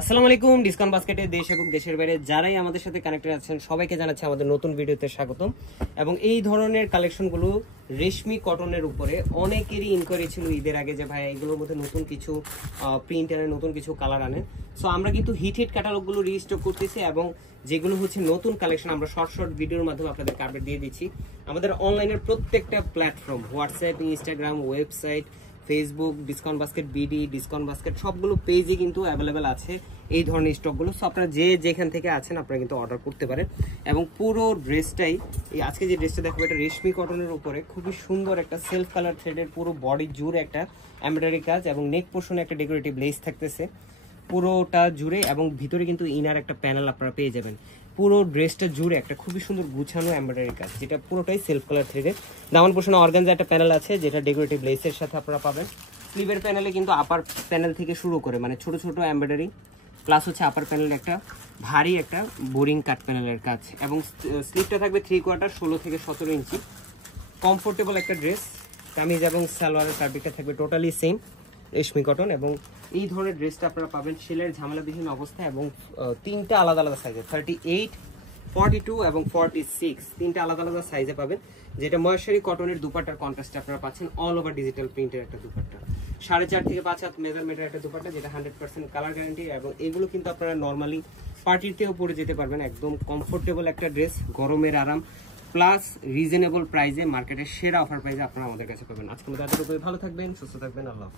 আসসালামু আলাইকুম। ডিসকাউন্ট বাস্কেটে দেশ এবং দেশের বাইরে যারাই আমাদের সাথে কানেক্টেড আছেন সবাইকে জানাচ্ছি আমাদের নতুন ভিডিওতে স্বাগতম। এবং এই ধরনের কালেকশনগুলো রেশমি কটনের উপরে অনেকেরই ইনকোয়ারি ছিল ঈদের আগে যে ভাই এগুলোর মধ্যে নতুন কিছু প্রিন্ট আনে, নতুন কিছু কালার আনে। সো আমরা কিন্তু হিট ক্যাটালগুলো রিস্টক করতেছি এবং যেগুলো হচ্ছে নতুন কালেকশন আমরা শর্ট ভিডিওর মাধ্যমে আপনাদের আপডেট দিয়ে দিচ্ছি। আমাদের অনলাইনের প্রত্যেকটা platform WhatsApp, Instagram, website, Facebook, discount basket BD, discount basket সবগুলো পেজে কিন্তু অ্যাভেলেবেল আছে এই ধরনের স্টকগুলো। সো আপনারা যেখান থেকে আছেন আপনারা কিন্তু অর্ডার করতে পারেন। এবং পুরো ড্রেসটাই এই আজকে যে ড্রেসটা দেখাবো এটা রেশমি কটনের উপরে খুবই সুন্দর একটা সেলফ কালার থ্রেডের পুরো বডি জুড়ে একটা এমব্রয়ডারি কাজ এবং নেক পোর্শনে একটা ডেকোরেটিভ লেস থাকতেছে পুরোটা জুড়ে, এবং ভিতরে কিন্তু ইনার একটা প্যানেল আপনারা পেয়ে যাবেন। পুরো ড্রেসটা জুড়ে একটা খুবই সুন্দর গুছানো এমব্রয়ডারি কাজ, যেটা পুরোটাই সেলফ কালার থ্রেডের। দামান পোর্শনে অর্গানজা একটা প্যানেল আছে যেটা ডেকোরেটিভ লেসের সাথে আপনারা পাবেন। স্লিভের প্যানেলে কিন্তু আপার প্যানেল থেকে শুরু করে মানে ছোট ছোট এমব্রয়ডারি, প্লাস হচ্ছে আপার প্যানেলে একটা ভারী একটা বোরিং কাট প্যানেলের কাজ, এবং স্লিভটা থাকবে 3/4 16 থেকে 17 ইঞ্চি। কমফোর্টেবল একটা ড্রেস, কামিজ এবং সালোয়ারের ফ্যাব্রিকটা থাকবে টোটালি সেম রেশমি কটন। এবং এই ধরনের ড্রেসটা আপনারা পাবেন সেলের ঝামেলাবিহীন অবস্থা এবং তিনটা আলাদা আলাদা সাইজে 38, 42 এবং 46 তিনটা আলাদা আলাদা সাইজে পাবেন। যেটা মহেশ্বরী কটনের দুপাট্টার কন্ট্রাস্টে আপনারা পাচ্ছেন অল ওভার ডিজিটাল প্রিন্টের একটা দুপাট্টা, 4.5 থেকে 5 হাত মেজারমেন্টের একটা দুপাট্টা যেটা 100% কালার গ্যারান্টি। এবং এগুলো কিন্তু আপনারা নর্মালি পার্টিতেও পরে যেতে পারবেন। একদম কমফোর্টেবল একটা ড্রেস, গরমের আরাম প্লাস রিজনেবল প্রাইসে, মার্কেটের সেরা অফার প্রাইসে আপনারা আমাদের কাছে পাবেন। আজকে মতো এতটুকুই, ভালো থাকবেন, সুস্থ থাকবেন, আল্লাহ।